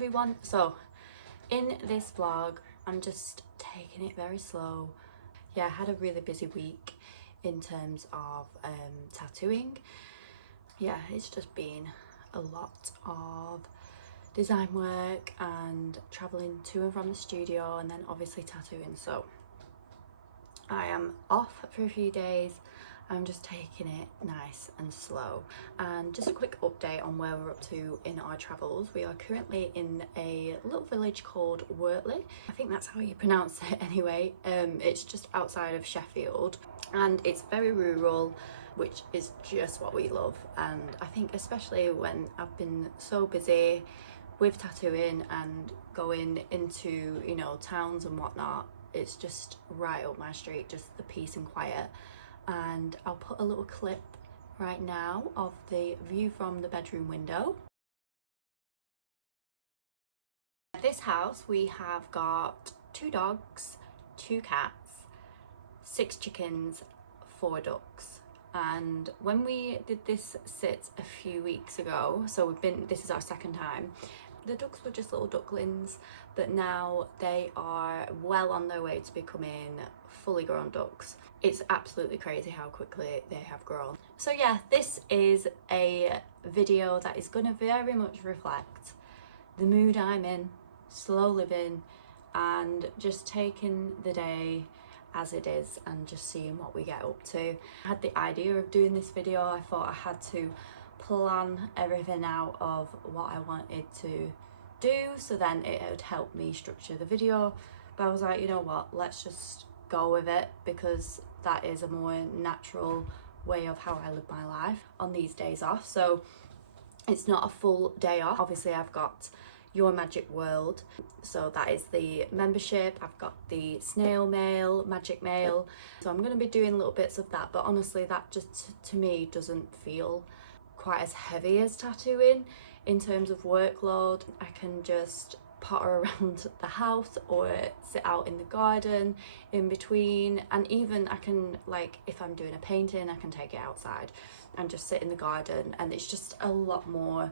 everyone. So in this vlog I'm just taking it very slow. Yeah, I had a really busy week in terms of tattooing. Yeah, it's just been a lot of design work and traveling to and from the studio, and then obviously tattooing. So I am off for a few days. I'm just taking it nice and slow. And just a quick update on where we're up to in our travels. We are currently in a little village called Wortley. I think that's how you pronounce it anyway. It's just outside of Sheffield, and it's very rural, which is just what we love. And I think especially when I've been so busy with tattooing and going into, you know, towns and whatnot, it's just right up my street, just the peace and quiet. And I'll put a little clip right now of the view from the bedroom window. At this house we have got 2 dogs, 2 cats, 6 chickens, 4 ducks. And when we did this sit a few weeks ago, so this is our second time, the ducks were just little ducklings, but now they are well on their way to becoming fully grown ducks. It's absolutely crazy how quickly they have grown. So yeah, this is a video that is going to very much reflect the mood I'm in, slow living, and just taking the day as it is and just seeing what we get up to. I had the idea of doing this video. I thought I had to plan everything out of what I wanted to do, so then it would help me structure the video. But I was like, you know what, let's just go with it, because that is a more natural way of how I live my life on these days off. So it's not a full day off. Obviously I've got Your Magic World, so that is the membership. I've got the snail mail, magic mail, so I'm going to be doing little bits of that. But honestly, that just to me doesn't feel quite as heavy as tattooing in terms of workload. I can just potter around the house or sit out in the garden in between, and even I can, like, if I'm doing a painting, I can take it outside and just sit in the garden, and it's just a lot more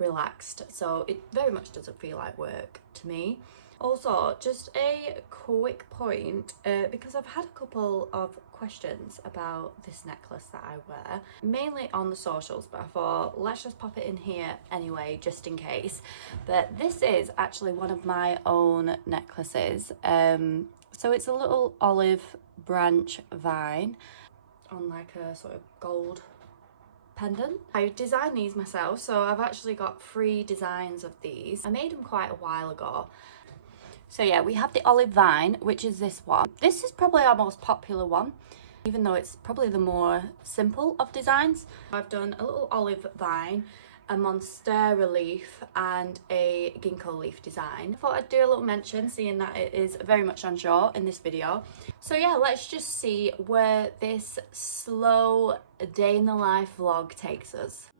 relaxed. So it very much doesn't feel like work to me. Also, just a quick point, because I've had a couple of questions about this necklace that I wear, mainly on the socials, but I thought let's just pop it in here anyway, just in case. But this is actually one of my own necklaces. So it's a little olive branch vine on like a sort of gold pendant. I designed these myself, so I've actually got 3 designs of these. I made them quite a while ago. So yeah, we have the olive vine, which is this one. This is probably our most popular one, even though it's probably the more simple of designs. I've done a little olive vine, a monstera leaf, and a ginkgo leaf design. I thought I'd do a little mention, seeing that it is very much on show in this video. So yeah, let's just see where this slow day in the life vlog takes us.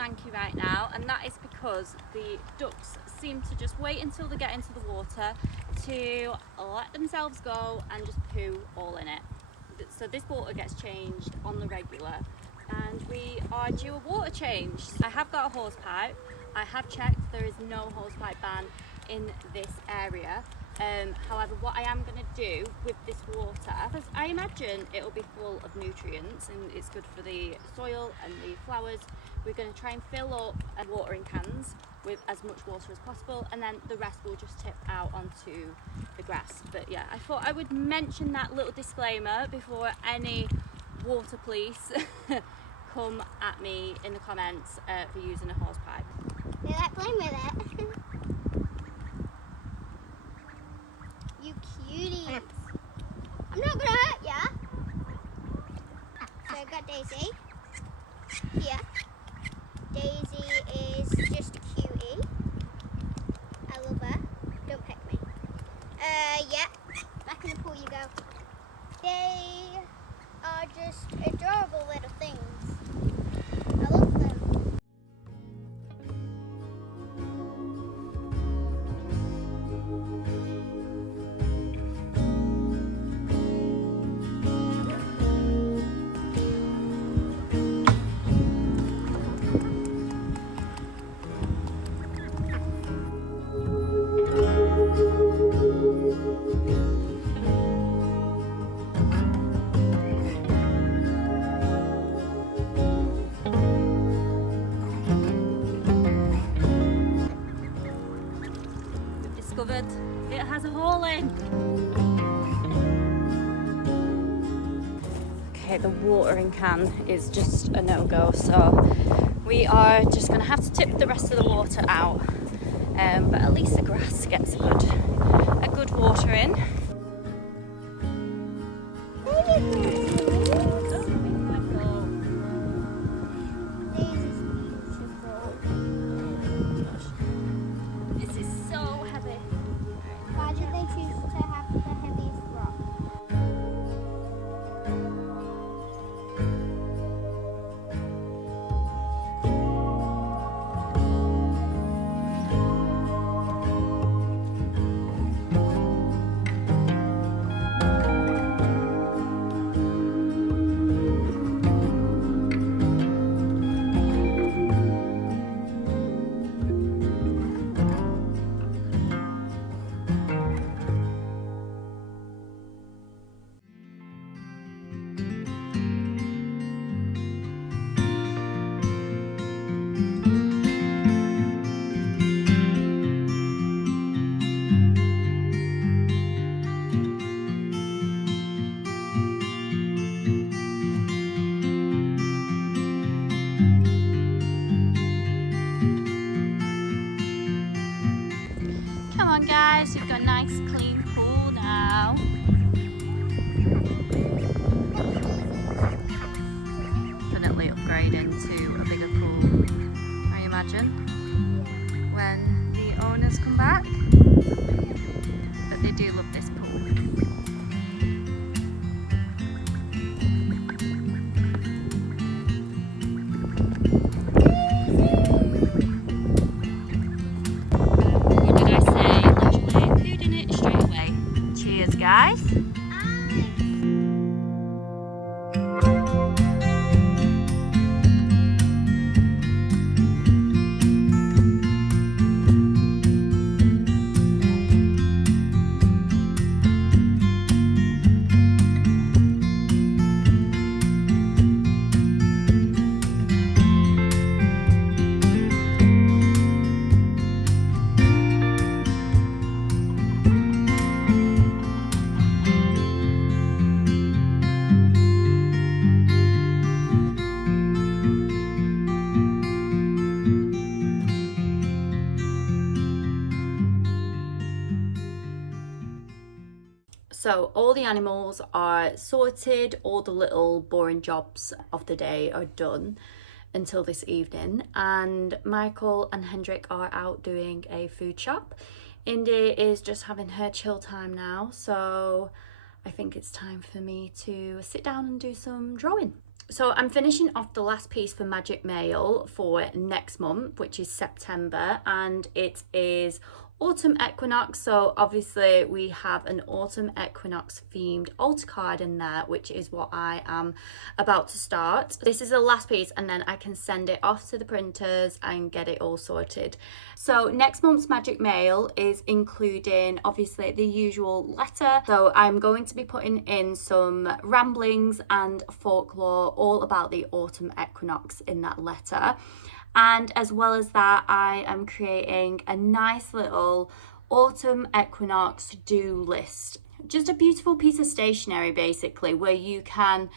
manky right now, and that is because the ducks seem to just wait until they get into the water to let themselves go and just poo all in it. So this water gets changed on the regular, and we are due a water change. I have got a hose pipe. I have checked, there is no hose pipe ban in this area. However, what I am going to do with this water, because I imagine it'll be full of nutrients and it's good for the soil and the flowers, we're going to try and fill up watering cans with as much water as possible, and then the rest will just tip out onto the grass. But yeah, I thought I would mention that little disclaimer before any water police come at me in the comments for using a hose pipe. They like playing with it. You cuties. I'm not gonna hurt ya. So I got Daisy here. Daisy is just a cutie. I love her. Don't peck me. Yeah. Back in the pool you go. They are just adorable little things. I love them. Discovered it has a hole in. Okay, the watering can is just a no-go, so we are just going to have to tip the rest of the water out, but at least the grass gets a good water in. This is so heavy. Why did they choose to have the heaviest rock? Come on guys, we've got a nice clean pool now. Definitely upgrading to a bigger pool, I imagine, when the owners come back. But they do love this pool. What did I say? Literally food in it straight away. Cheers guys. So all the animals are sorted, all the little boring jobs of the day are done until this evening, and Michael and Hendrik are out doing a food shop. Indy is just having her chill time now, so I think it's time for me to sit down and do some drawing. So I'm finishing off the last piece for Magic Mail for next month, which is September, and it is autumn equinox. So obviously we have an autumn equinox themed altar card in there, which is what I am about to start. This is the last piece, and then I can send it off to the printers and get it all sorted. So next month's Magic Mail is including obviously the usual letter. So I'm going to be putting in some ramblings and folklore all about the autumn equinox in that letter. And as well as that, I am creating a nice little autumn equinox to-do list. Just a beautiful piece of stationery basically, where you can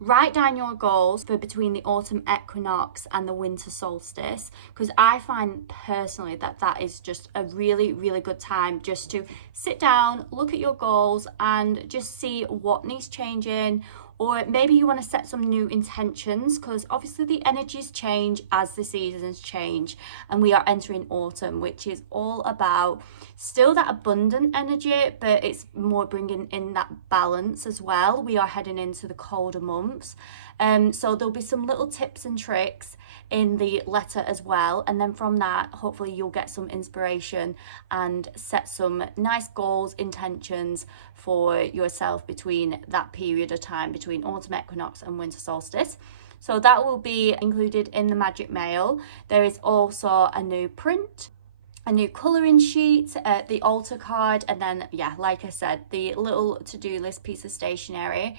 write down your goals for between the autumn equinox and the winter solstice, because I find personally that that is just a really, really good time just to sit down, look at your goals and just see what needs changing. Or maybe you want to set some new intentions, because obviously the energies change as the seasons change, and we are entering autumn, which is all about still that abundant energy, but it's more bringing in that balance as well. We are heading into the colder months. So there'll be some little tips and tricks in the letter as well, and then from that hopefully you'll get some inspiration and set some nice goals, intentions for yourself between that period of time between autumn equinox and winter solstice. So that will be included in the Magic Mail. There is also a new print, a new colouring sheet, the altar card, and then, yeah, like I said, the little to-do list piece of stationery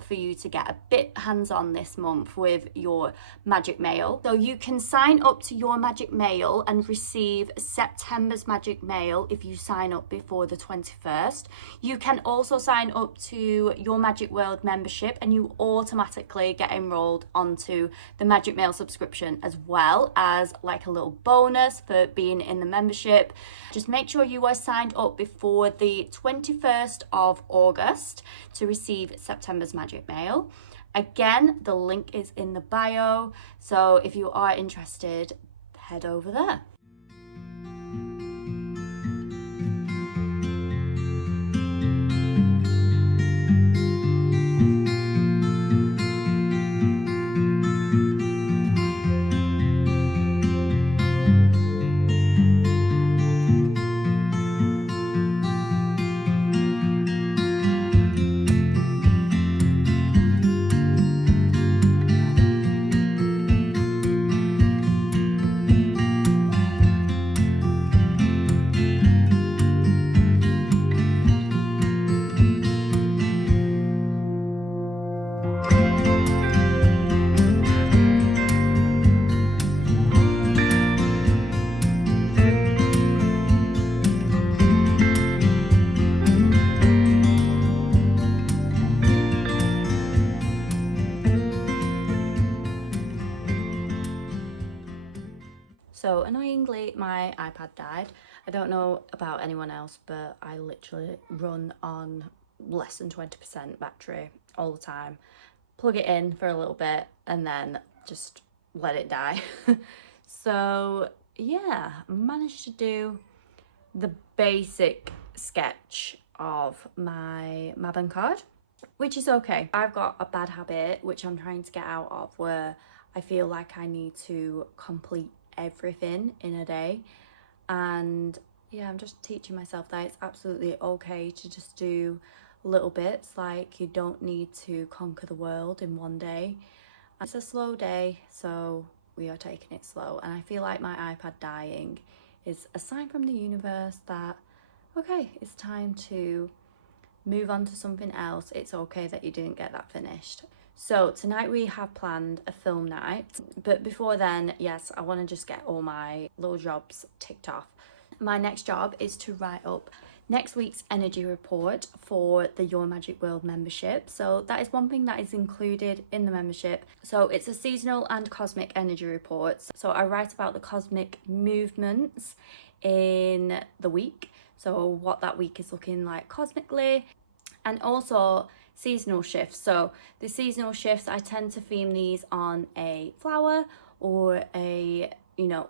for you to get a bit hands-on this month with your Magic Mail. So you can sign up to your Magic Mail and receive September's Magic Mail if you sign up before the 21st. You can also sign up to your Magic World membership and you automatically get enrolled onto the Magic Mail subscription, as well as like a little bonus for being in the membership. Just make sure you are signed up before the 21st of August to receive September's Magic Mail. Again, the link is in the bio, so if you are interested, head over there. So annoyingly, my iPad died. I don't know about anyone else, but I literally run on less than 20% battery all the time. Plug it in for a little bit and then just let it die. So yeah, managed to do the basic sketch of my Mabon card, which is okay. I've got a bad habit, which I'm trying to get out of, where I feel like I need to complete everything in a day, and yeah, I'm just teaching myself that it's absolutely okay to just do little bits. Like, you don't need to conquer the world in one day. It's a slow day, so we are taking it slow, and I feel like my iPad dying is a sign from the universe that okay, it's time to move on to something else. It's okay that you didn't get that finished. So tonight we have planned a film night, but before then, yes, I want to just get all my little jobs ticked off. My next job is to write up next week's energy report for the Your Magic World membership. So that is one thing that is included in the membership. So it's a seasonal and cosmic energy reports. So I write about the cosmic movements in the week, so what that week is looking like cosmically, and also seasonal shifts. So the seasonal shifts, I tend to theme these on a flower or a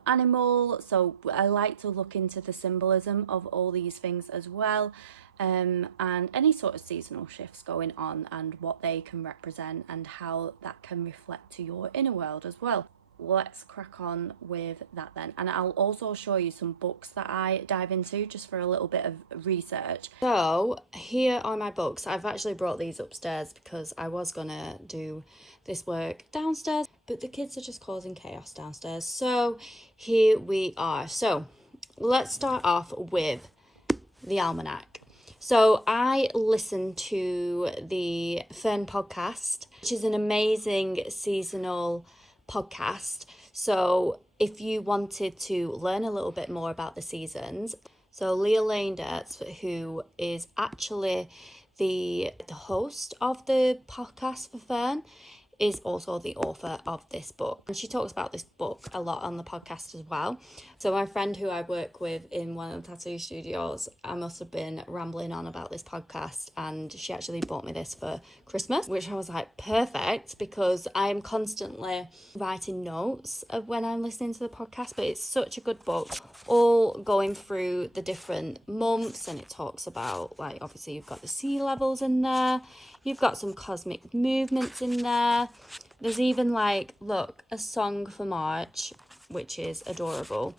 animal. So I like to look into the symbolism of all these things as well. and any sort of seasonal shifts going on and what they can represent and how that can reflect to your inner world as well. Let's crack on with that then, and I'll also show you some books that I dive into just for a little bit of research. So here are my books. I've actually brought these upstairs because I was gonna do this work downstairs, but the kids are just causing chaos downstairs, so here we are. So let's start off with the almanac. So I listen to the Fern podcast, which is an amazing seasonal podcast. So if you wanted to learn a little bit more about the seasons, so Leah Landertz, who is actually the host of the podcast for Fern, is also the author of this book, and she talks about this book a lot on the podcast as well. So my friend who I work with in one of the tattoo studios, I must have been rambling on about this podcast, and she actually bought me this for Christmas, which I was like, perfect, because I am constantly writing notes of when I'm listening to the podcast. But it's such a good book, all going through the different months, and it talks about, like, obviously you've got the sea levels in there, you've got some cosmic movements in there. There's even, like, look, a song for March, which is adorable.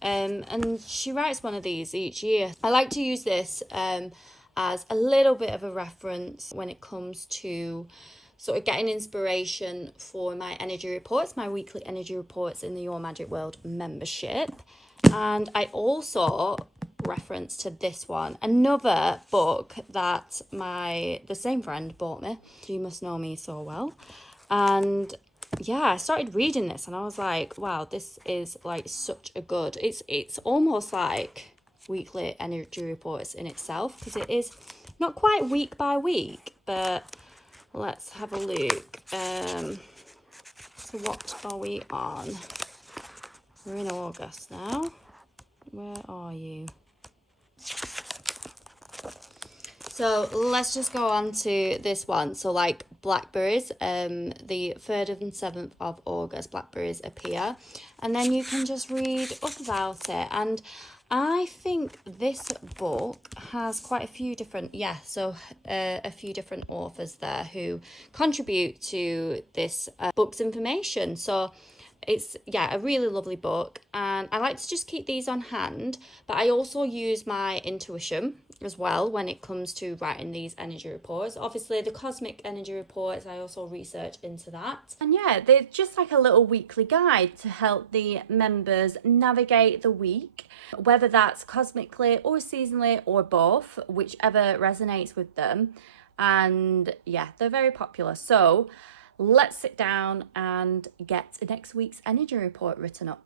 And she writes one of these each year. I like to use this as a little bit of a reference when it comes to sort of getting inspiration for my energy reports, my weekly energy reports in the Your Magic World membership. And I also reference to this one, another book that the same friend bought me. You must know me so well. And yeah, I started reading this and I was like, wow, this is like such a good, it's almost like weekly energy reports in itself, because it is not quite week by week, but let's have a look. So what are we on? We're in August now. Where are you? So let's just go on to this one. So like blackberries, the 3rd and 7th of August, blackberries appear. And then you can just read up about it. And I think this book has quite a few different, a few different authors there who contribute to this book's information. So it's, a really lovely book, and I like to just keep these on hand, but I also use my intuition as well when it comes to writing these energy reports. Obviously, the cosmic energy reports, I also research into that. And they're just like a little weekly guide to help the members navigate the week, whether that's cosmically or seasonally or both, whichever resonates with them. And they're very popular. So let's sit down and get next week's energy report written up.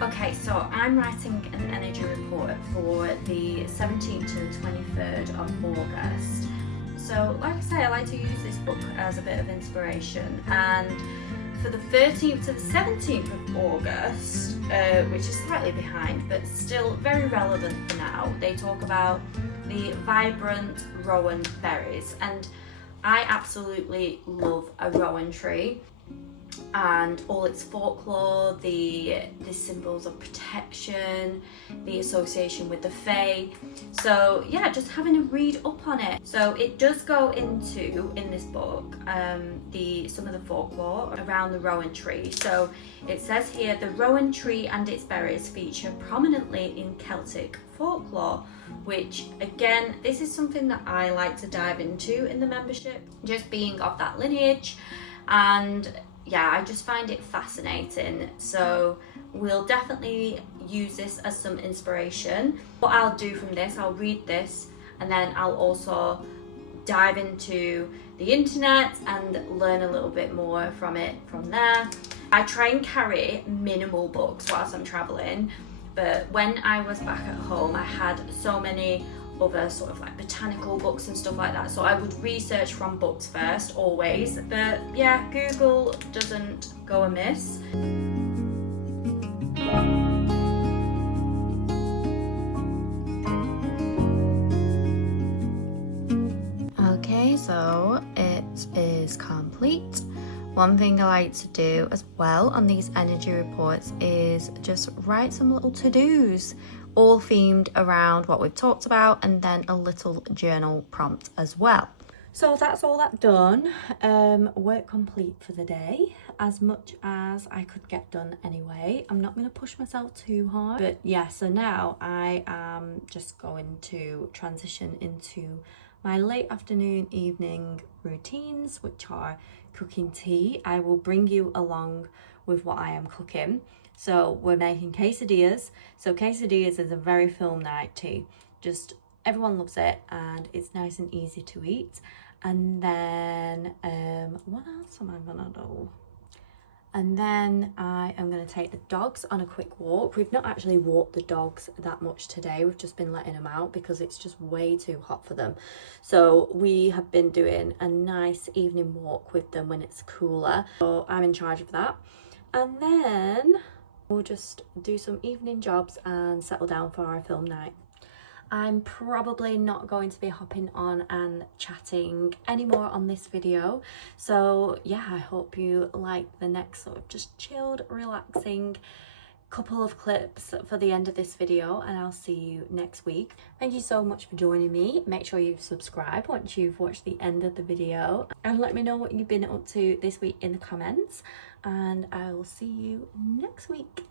Okay, so I'm writing an energy report for the 17th to the 23rd of August. So like I say, I like to use this book as a bit of inspiration, and for the 13th to the 17th of August, which is slightly behind, but still very relevant for now, they talk about the vibrant rowan berries. And I absolutely love a rowan tree and all its folklore, the symbols of protection, the association with the fae. So just having a read up on it. So it does go into, in this book, some of the folklore around the rowan tree. So it says here, the rowan tree and its berries feature prominently in Celtic folklore, which again, this is something that I like to dive into in the membership, just being of that lineage. And I just find it fascinating. So we'll definitely use this as some inspiration. What I'll do from this, I'll read this, and then I'll also dive into the internet and learn a little bit more from it from there. I try and carry minimal books whilst I'm traveling, but when I was back at home, I had so many other sort of like botanical books and stuff like that, so I would research from books first always. But Google doesn't go amiss. Okay, so it's is complete. One thing I like to do as well on these energy reports is just write some little to-dos, all themed around what we've talked about, and then a little journal prompt as well. So that's all that done. Work complete for the day, as much as I could get done anyway. I'm not going to push myself too hard, but yeah, so now I am just going to transition into my late afternoon, evening routines, which are cooking tea. I will bring you along with what I am cooking. So we're making quesadillas. So quesadillas is a very film night tea. Just everyone loves it and it's nice and easy to eat. And then what else am I gonna do? And then I am going to take the dogs on a quick walk. We've not actually walked the dogs that much today. We've just been letting them out because it's just way too hot for them. So we have been doing a nice evening walk with them when it's cooler. So I'm in charge of that. And then we'll just do some evening jobs and settle down for our film night. I'm probably not going to be hopping on and chatting anymore on this video. So yeah, I hope you like the next sort of just chilled, relaxing couple of clips for the end of this video, and I'll see you next week. Thank you so much for joining me. Make sure you subscribe once you've watched the end of the video, and let me know what you've been up to this week in the comments, and I will see you next week.